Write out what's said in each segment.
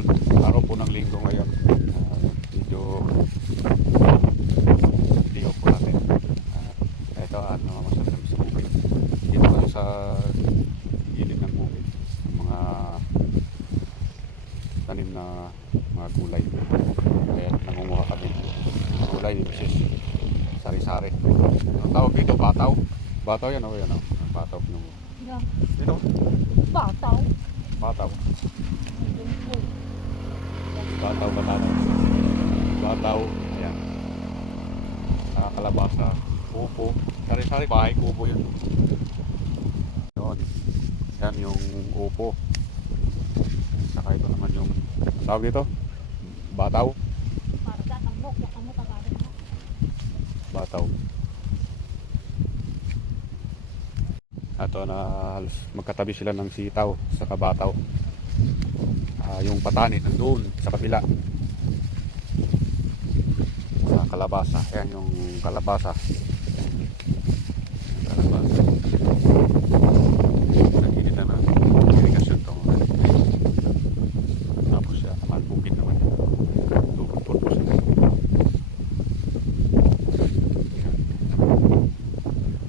idol, araw po ng linggo ngayon. Medyo ligaw po natin. Ito at namamasal kami sa bukid. Dito kami sa gilid ng bukid. Mga tanim na mga gulay. Kaya nangunguha kami. Gulay ni Mrs. Sari-sari. Ang tawag dito, bataw. Bataw yan o yan o. Bataw yung dito. Bataw. Bataw. Bataw. Bataw. Ayan. Nakakalabasa. Kupo. Sari-sari bahay. Kupo yun. Yun. Yan yung upo. Saka ito naman yung tawag dito. Bataw. Bataw. Ato na halos magkatabi sila ng sitaw sa kabataw. Yung patani nandoon sa kabila. Sa kalabasa. Ayan yung kalabasa. Kalabasa. Nagigit na irrigation to. Tapos siya naman bukid naman. Purpose na.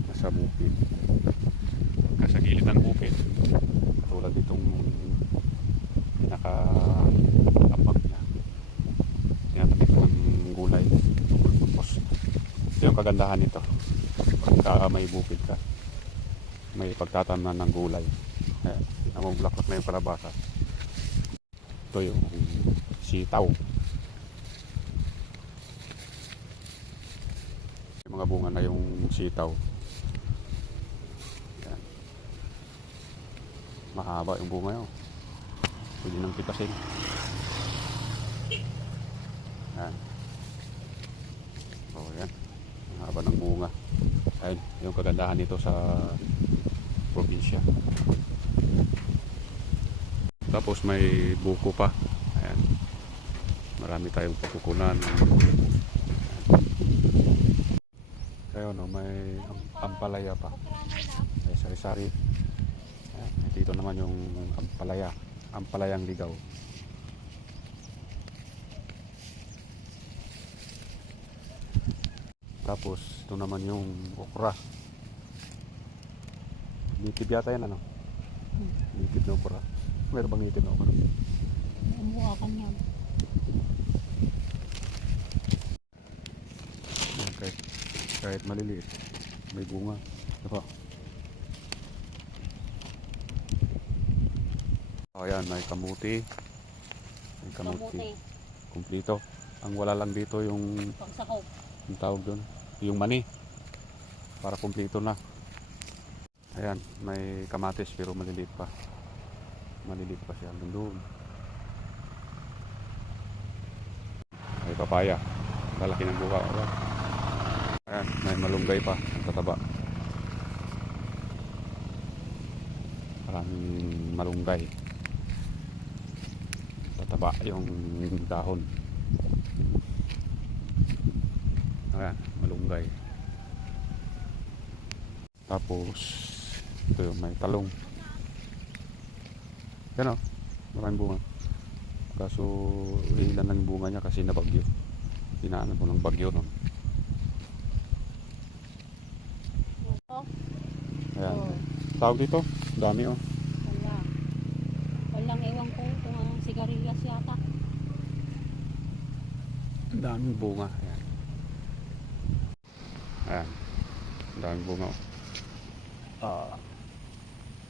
Nasa bukid. Sa gilid ng bukid, tulad itong pinaka-lapag niya, tinatamit ng gulay. Tapos ito yung kagandahan nito, pagka may bukid ka, may pagtataman ng gulay. Namumulaklak na yung kalabasa. Ito yung sitaw, yung mga bunga na yung sitaw. Mahaba yung bunga yun. Pwede nang pitasin. Yan. O yan. Mahaba ng bunga. Ayun, yung kagandahan nito sa probinsya. Tapos may buko pa. Ayan. Marami tayong pupukunan. Ayun, no, may ampalaya pa. May sari-sari. Dito naman yung ampalayang ligaw. Tapos ito naman yung okra. Nitib yata yan ano? Nitib na okra. Meron bang nitib na okra? Mukha ka niyan. Okay. Kahit maliliit, may bunga. Diba? O yan, may kamuti. May kamuti. Kumplito. Ang wala lang dito yung Pagsakaw. yung tawag doon. Yung mani. Para kumplito na. Ayan, may kamatis pero maliliit pa. Maliliit pa siya. Doon. May papaya. Lalaki ng buka. Ayan, may malunggay pa. Ang tataba. Maraming malunggay. Taba yung dahon. Ayan, malunggay. Tapos ito yung may talong. Yan o, maraming bunga. Kaso ilan lang yung bunga niya kasi nabagyo. Pinaanan po ng bagyo nun. Ayan. Tawag dito, dami o. Walang ewan ko kung anong sigarilyas yata. Ang daming bunga. Ayan. Ayan. Ang daming bunga.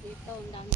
Dito, ang dami.